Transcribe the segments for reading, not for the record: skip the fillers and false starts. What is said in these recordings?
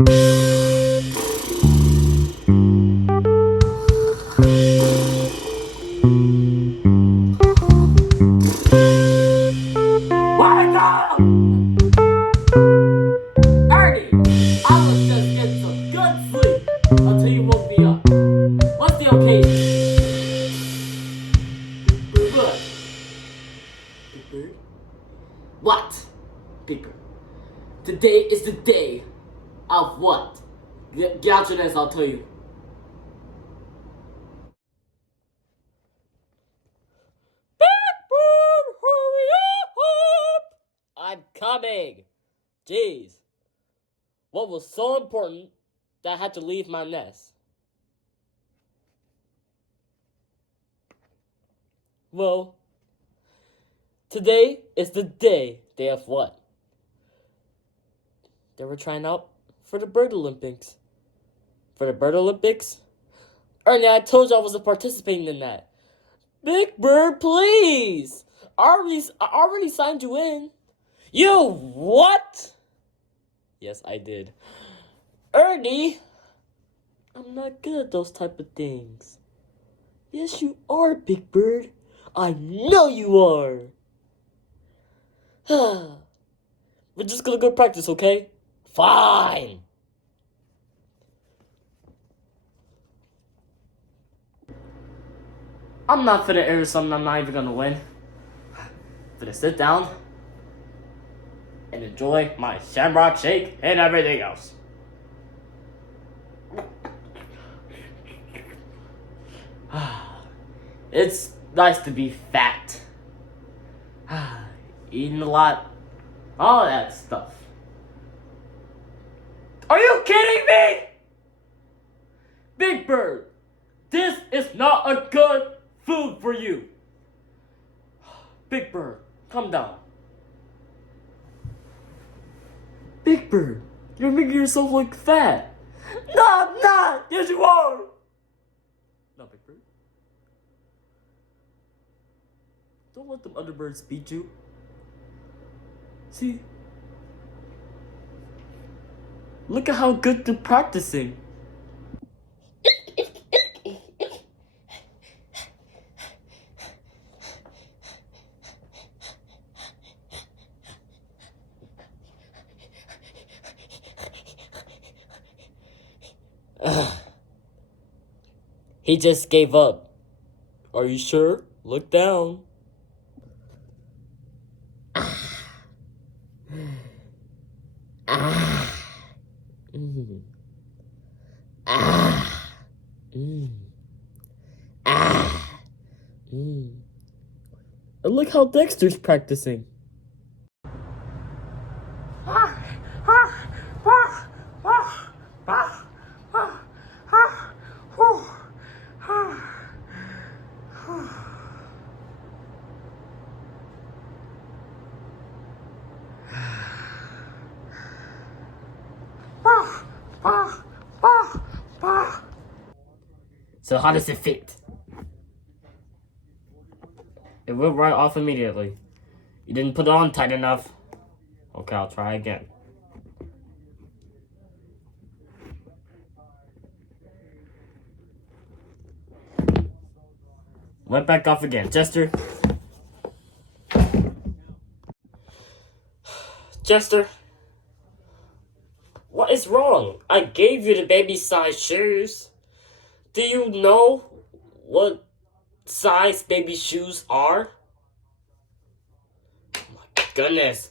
Wake up! Ernie, I was just getting some good sleep until you woke me up. What's the occasion? Big Bird. Big Bird? What? Big Bird. Today is the day of what? Get out your nest, I'll tell you. Big Bird, hurry up! I'm coming. Jeez. What was so important that I had to leave my nest? Well, today is the day of what? They were trying out for the Bird Olympics. For the Bird Olympics? Ernie, I told you I wasn't participating in that. Big Bird, please! I already signed you in. You what? Yes, I did. Ernie, I'm not good at those type of things. Yes, you are, Big Bird. I know you are. We're just gonna go practice, okay? Fine. I'm not finna enter something I'm not even gonna win. Finna sit down and enjoy my shamrock shake and everything else. It's nice to be fat. Eating a lot. All that stuff. Are you kidding me? Big Bird, this is not a good food for you. Big Bird, come down. Big Bird, you're making yourself look fat. No, I'm not. Yes, you are. No, Big Bird. Don't let them other birds beat you. See? Look at how good they're practicing. He just gave up. Are you sure? Look down. And look how Dexter's practicing. So how does it fit? It will right off immediately. You didn't put it on tight enough. Okay, I'll try again. Went back off again. Jester. Jester. What is wrong? I gave you the baby size shoes. Do you know what size baby shoes are? Oh my goodness.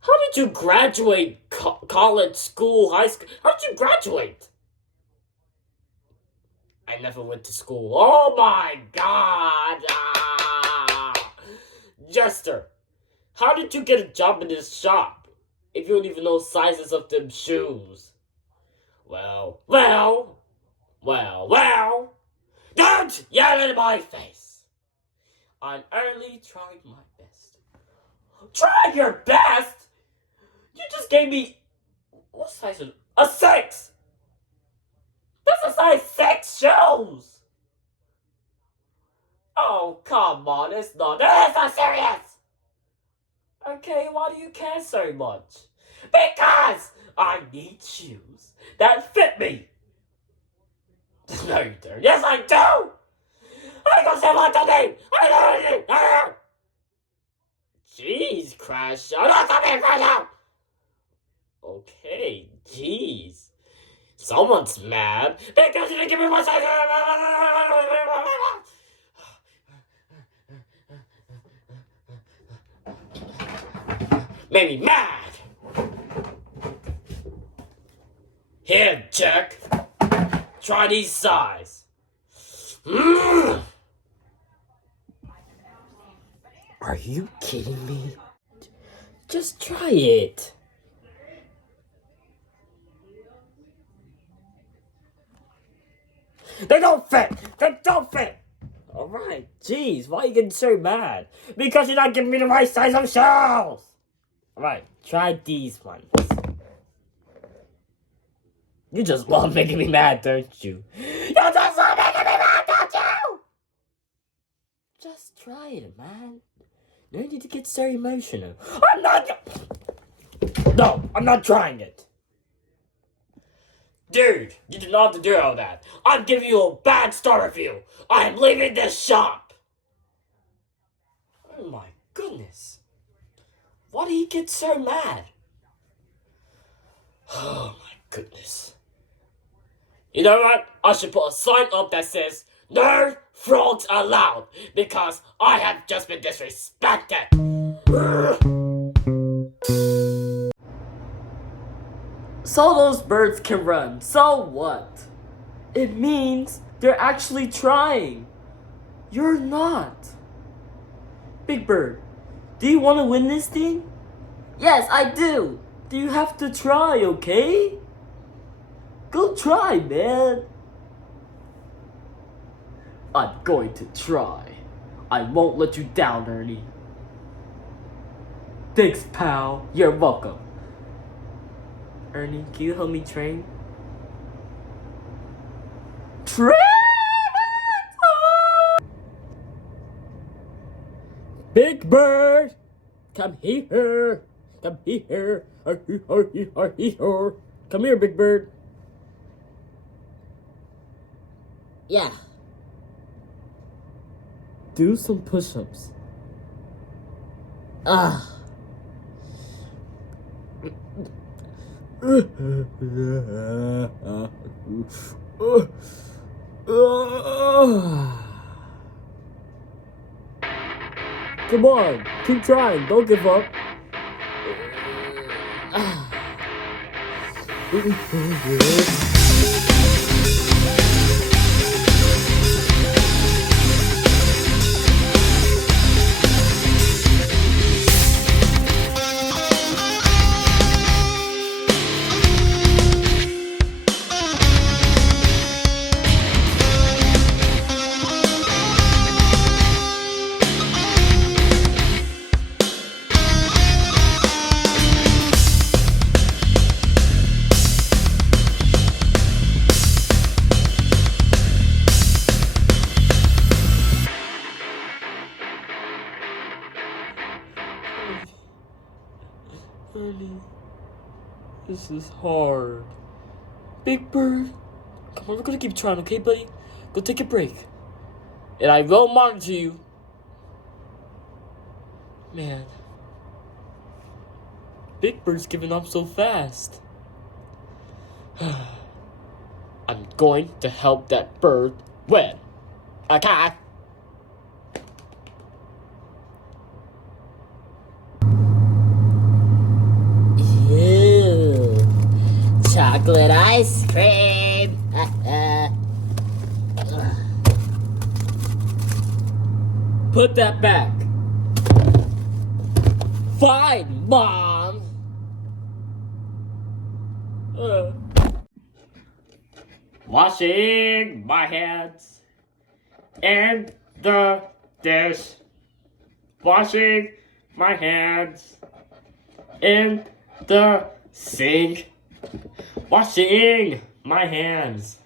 How did you graduate college, school, high school? How did you graduate? I never went to school. Oh my god! Jester, how did you get a job in this shop if you don't even know sizes of them shoes? Well, don't yell in my face! I'm only trying my best. Try your best? You just gave me... What size is it? A 6! That's a size 6 shoes! Oh, come on, it's not serious! Okay, why do you care so much? Because I'm need shoes that fit me. No, you don't. Yes, I do! I don't say what to do! I don't. Jeez, Crash. I'm not coming right now! Okay, jeez. Someone's mad because you didn't give me what I made me mad! Here, Jack. Try these size. Are you kidding me? Just try it. They don't fit! They don't fit! Alright, jeez, why are you getting so mad? Because you're not giving me the right size of shells! Alright, try these ones. You just love making me mad, don't you? You just love making me mad, don't you? Just try it, man. No need to get so emotional. I'm not... No, I'm not trying it. Dude, you do not have to do all that. I'm giving you a bad star review. I am leaving this shop. Oh my goodness. Why did he get so mad? Oh my goodness. You know what? I should put a sign up that says, "No frogs allowed," because I have just been disrespected. So those birds can run, so what? It means they're actually trying. You're not. Big Bird, do you want to win this thing? Yes, I do. Do you have to try, okay? Go try, man. I'm going to try. I won't let you down, Ernie. Thanks, pal. You're welcome. Ernie, can you help me train? Big Bird, come here. Come here. Come here, Big Bird. Yeah. Do some push-ups. Ah. Come on, keep trying, don't give up. Ernie, this is hard. Big Bird, come on, we're gonna keep trying, okay, buddy? Go take a break. And I will monitor you. Man. Big Bird's giving up so fast. I'm going to help that bird win. Okay? Ew. Chocolate ice cream. Put that back. Fine, Mom. Washing my hands in the dish. Washing my hands in the sink. Washing my hands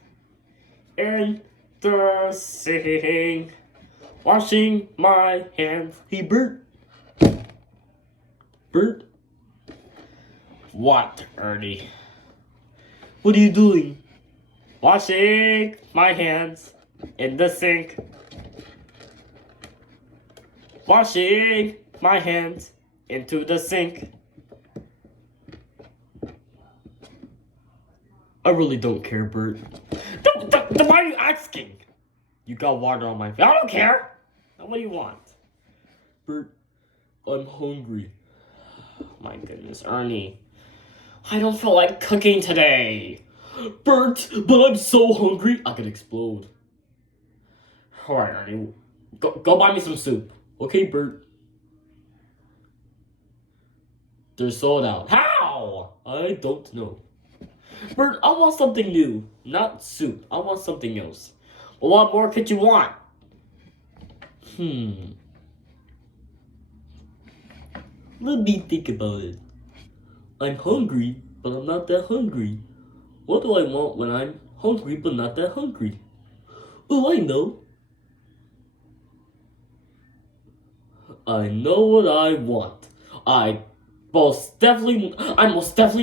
in the sink. Washing my hands. Hey, Bert. Bert? What, Ernie? What are you doing? Washing my hands in the sink. Washing my hands into the sink. I really don't care, Bert. Why are you asking? You got water on my face. I don't care. Now what do you want? Bert, I'm hungry. My goodness, Ernie. I don't feel like cooking today. Bert, but I'm so hungry. I could explode. Alright, Ernie. Go buy me some soup. Okay, Bert. They're sold out. How? I don't know. Bert, I want something new. Not soup. I want something else. Well, what more could you want? Let me think about it. I'm hungry, but I'm not that hungry. What do I want when I'm hungry but not that hungry? Oh, I know. I know what I want. I most definitely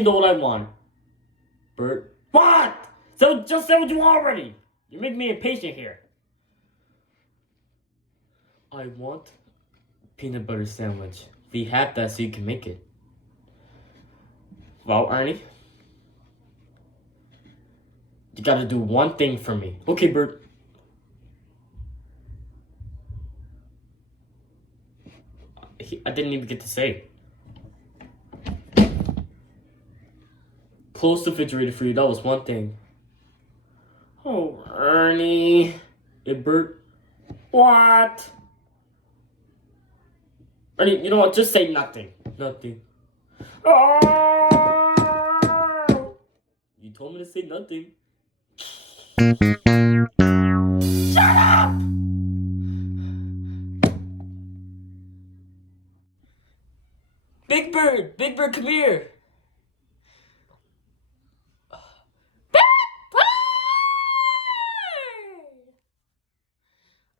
know what I want. Bert. What? So just say what you want already. You make me impatient here. I want peanut butter sandwich. We have that so you can make it. Well, Ernie, you gotta do one thing for me. Okay, Bert. I didn't even get to say. Close the refrigerator for you. That was one thing. Oh, Ernie. Hey, Bert. What? Ernie, you know what? Just say nothing. Nothing. Oh! You told me to say nothing. Shut up! Big Bird, come here.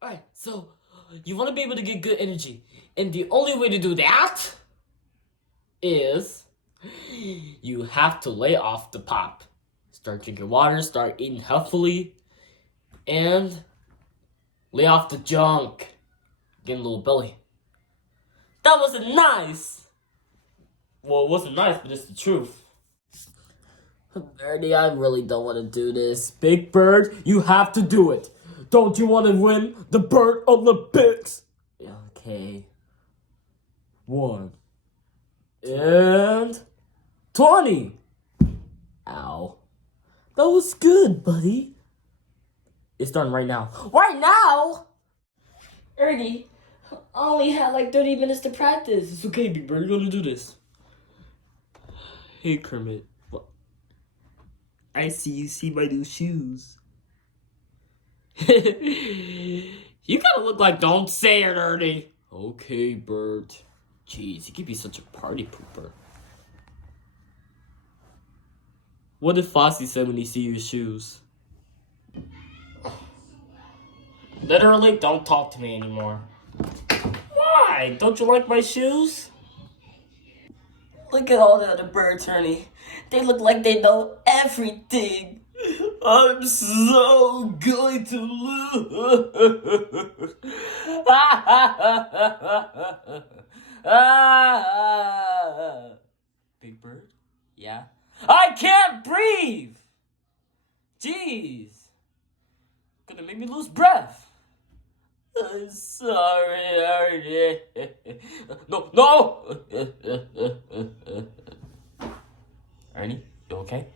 Alright, so you want to be able to get good energy, and the only way to do that is you have to lay off the pop. Start drinking water, start eating healthfully, and lay off the junk. Get a little belly. That wasn't nice. Well, it wasn't nice, but it's the truth. Ernie, I really don't want to do this. Big Bird, you have to do it. Don't you want to win the Bird Olympics? Okay. 1 and 20. Ow. That was good, buddy. It's done right now. Right now? Ernie, I only had like 30 minutes to practice. It's okay, Big Bird. You're gonna do this. Hey, Kermit. What? I see you see my new shoes. You gotta look like don't say it, Ernie. Okay, Bert. Jeez, you could be such a party pooper. What did Fossey say when he see your shoes? Literally, don't talk to me anymore. Why? Don't you like my shoes? Look at all the other birds, Ernie. They look like they know everything. I'm so going to lose. Big Bird? Yeah? I can't breathe! Jeez. Gonna make me lose breath. I'm sorry, Ernie. No! Ernie, you okay?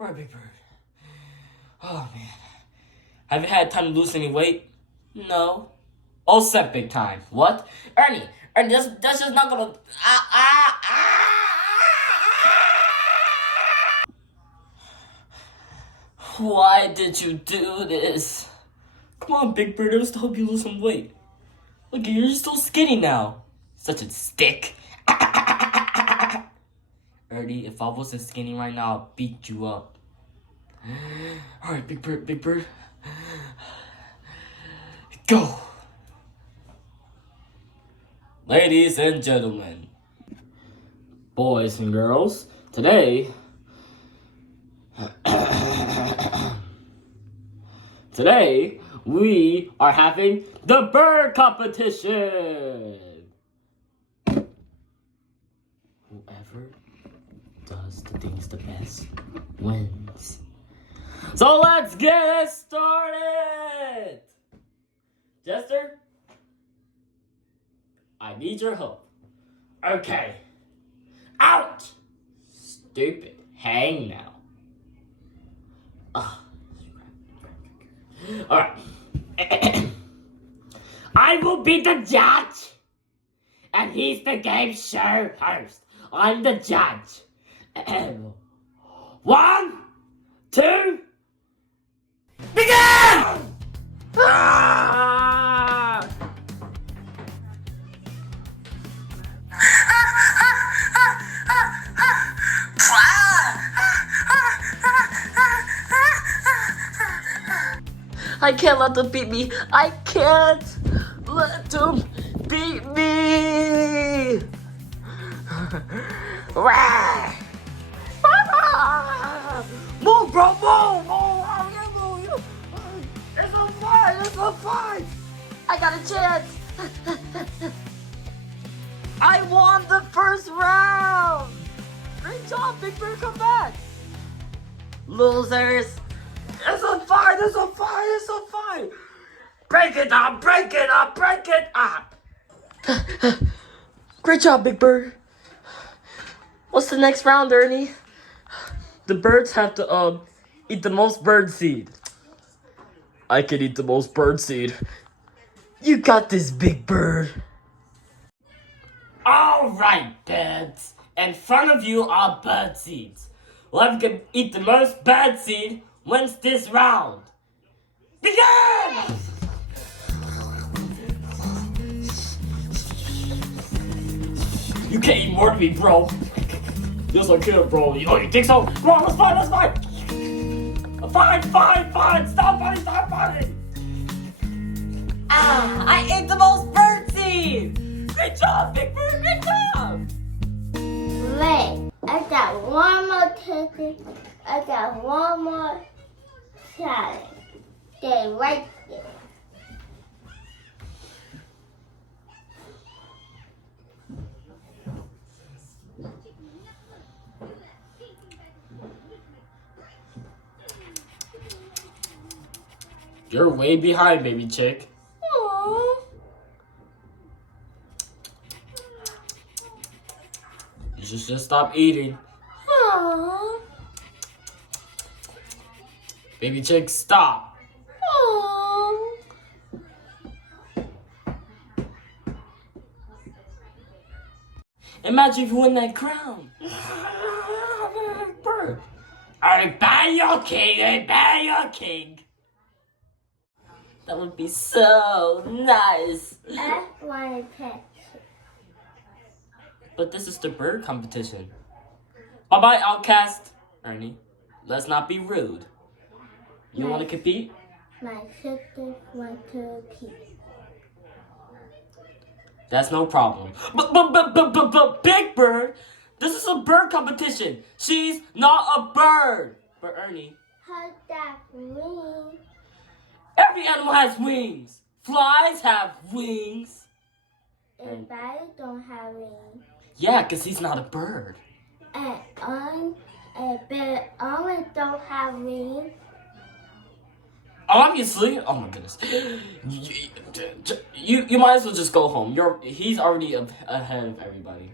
Alright, Big Bird. Oh, man. Have you had time to lose any weight? No. All set big time. What? Ernie, that's just not gonna... Why did you do this? Come on, Big Bird, it was to help you lose some weight. Look, you're so skinny now. Such a stick. Ernie, if I wasn't skinny right now, I'd beat you up. Alright, Big Bird. Go! Ladies and gentlemen, Boys and girls, today we are having the bird competition. Whoever does the things the best wins. So let's get started. Jester, I need your help. Okay. Out! Stupid. Hang now. Alright. I will be the judge. And he's the game show host. I'm the judge. 1, 2, begin! Ah! I can't let them beat me. I can't let them beat me. Move, bro, move, move. It's a fight, it's a fight. I got a chance. I won the first round. Great job, Big Bird, come back. Losers. It's a fight, it's a fight, it's a fight. Break it up, break it up, break it up. Great job, Big Bird. What's the next round, Ernie? The birds have to eat the most bird seed. I can eat the most bird seed. You got this, Big Bird. All right, birds. In front of you are bird seeds. Whoever can eat the most bird seed wins this round. Begin! You can't eat more than me, bro. Yes, I can, bro. Oh, you think so? Come on, let's fight, let's fight. Fine. Stop fighting. I ate the most bird seed. Great job, Big Bird, great job. Wait, I got one more ticket. I got one more challenge. Stay right there. You're way behind, baby chick. Aww. You should just stop eating. Aww. Baby chick, stop. Aww. Imagine if you win that crown. Bird. I buy your king. That would be so nice. I want to catch it. But this is the bird competition. Bye-bye, outcast. Ernie, let's not be rude. You want to compete? My sister wants to keep. That's no problem. But Big Bird, this is a bird competition. She's not a bird. But Ernie, How's that mean? every animal has wings. Flies have wings. If I don't have wings, Yeah, because he's not a bird. and I don't have wings, Obviously, oh my goodness. You might as well just go home. He's already ahead of everybody.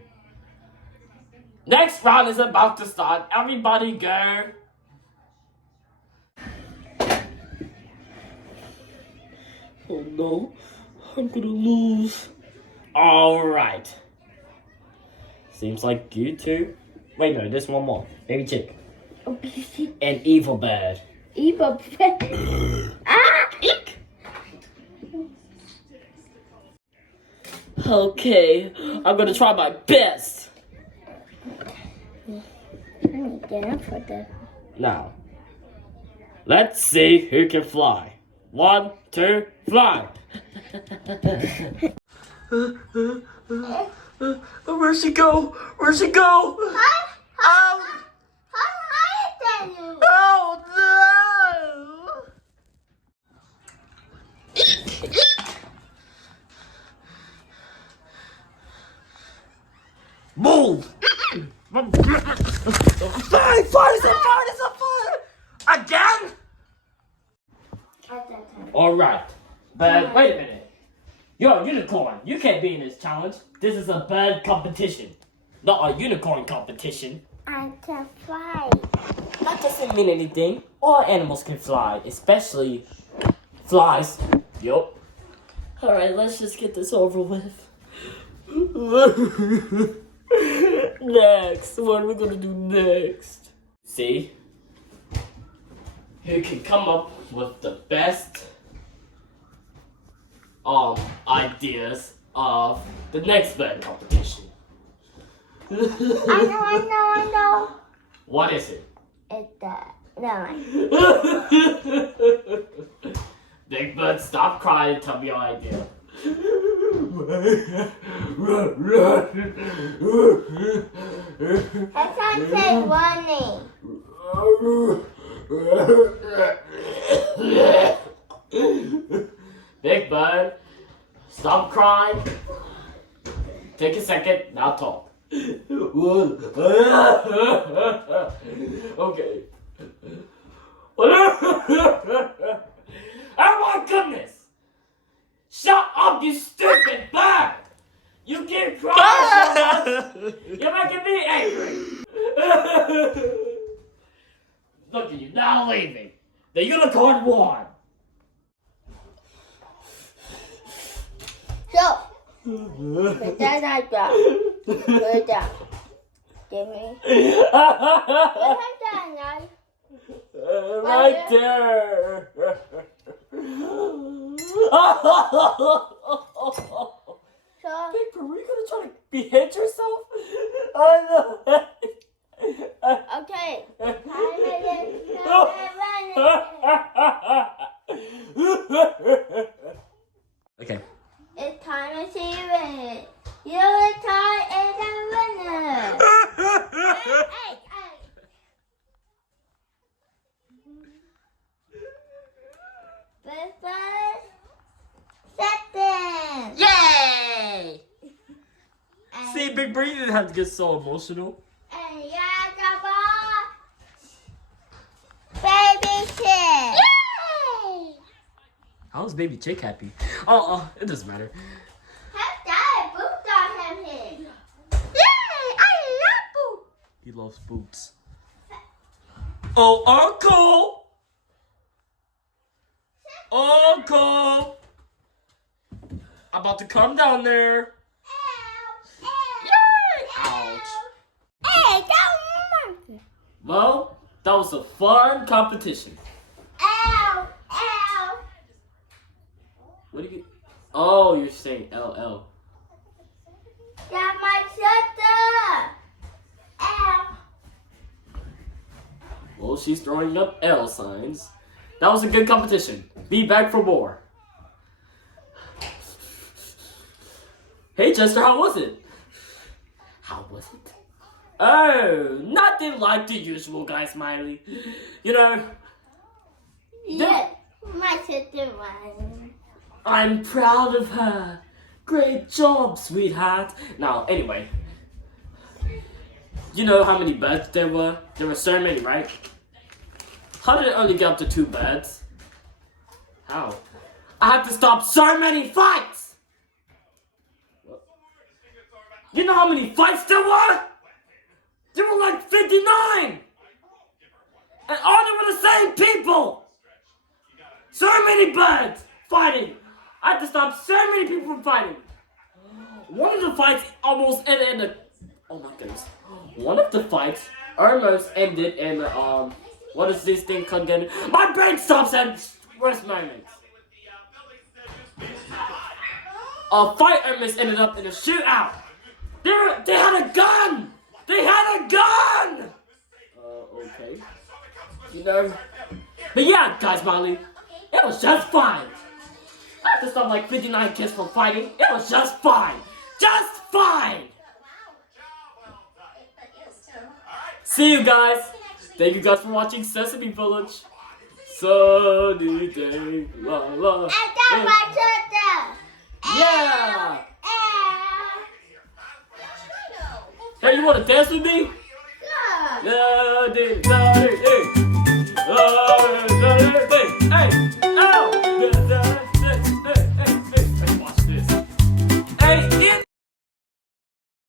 Next round is about to start. Everybody go. Oh no, I'm gonna lose. All right. Seems like you two. Wait, no, there's one more. Baby chick. And evil bird. evil. Eek. Okay, I'm gonna try my best. I need to get up for this. Now, let's see who can fly. 1, 2, fly. Where'd she go? Where'd she go? Higher than you. Oh no! Move! Fire! Fire's on fire! It's on fire! Again? Alright. But wait a minute. You're a unicorn. You can't be in this challenge. This is a bird competition. Not a unicorn competition. I can fly. That doesn't mean anything. All animals can fly, especially flies. Yup. Alright, let's just get this over with. Next. What are we gonna do next? See? Who can come up with the best ideas of the next bird competition? I know. What is it? It's that. No. Big Bird, stop crying and tell me your idea. That's not say running. Big Bird, stop crying. Take a second, now talk. Okay. Oh my goodness! Shut up, you stupid bird! You keep crying so much! You're making me angry! Look at you, now leaving! The unicorn won! So, put that like that. Put it down. Give me. Put it down, now. Right there! So, Paper, were you gonna try to behead yourself? I know. okay. Okay. It's time to see you win it. Your time is a winner. Hey. First, second. Yay! And, See, Big Bird, you didn't have to get so emotional. and you're the boss. Baby chick. Yay! How is Baby Chick happy? It doesn't matter. Have that boot on him here. Yay! I love boot. He loves boots. Oh, Uncle! Uncle! I'm about to come down there. Ouch. Hey, that one. Well, that was a fun competition. Ow. What do you? Oh, you're saying LL. That's my sister. Ow. Well, she's throwing up L signs. That was a good competition. Be back for more. Hey, Chester, how was it? How was it? Oh, nothing like the usual, guy Smiley. You know, Yeah, my sister won. I'm proud of her. Great job, sweetheart. Now, anyway, you know how many birds there were? There were so many, right? How did it only get up to 2 birds? How? I had to stop so many fights! You know how many fights there were? There were like 59! And all they were the same people! So many birds fighting! I had to stop so many people from fighting. One of the fights almost ended in a... Oh my goodness. One of the fights almost ended in what is this thing called again? My brain stops at worst moments. A fight almost ended up in a shootout. They had a gun! They had a gun! Okay. You know. But yeah, guys, Molly, it was just fine. I had to stop like 59 kids from fighting. It was just fine. Just Fine! See you guys! Thank you guys for watching Sesame Village. Sunny day, la la. I got my sister. Yeah! Hey, you wanna dance with me? Good. Yeah, dude.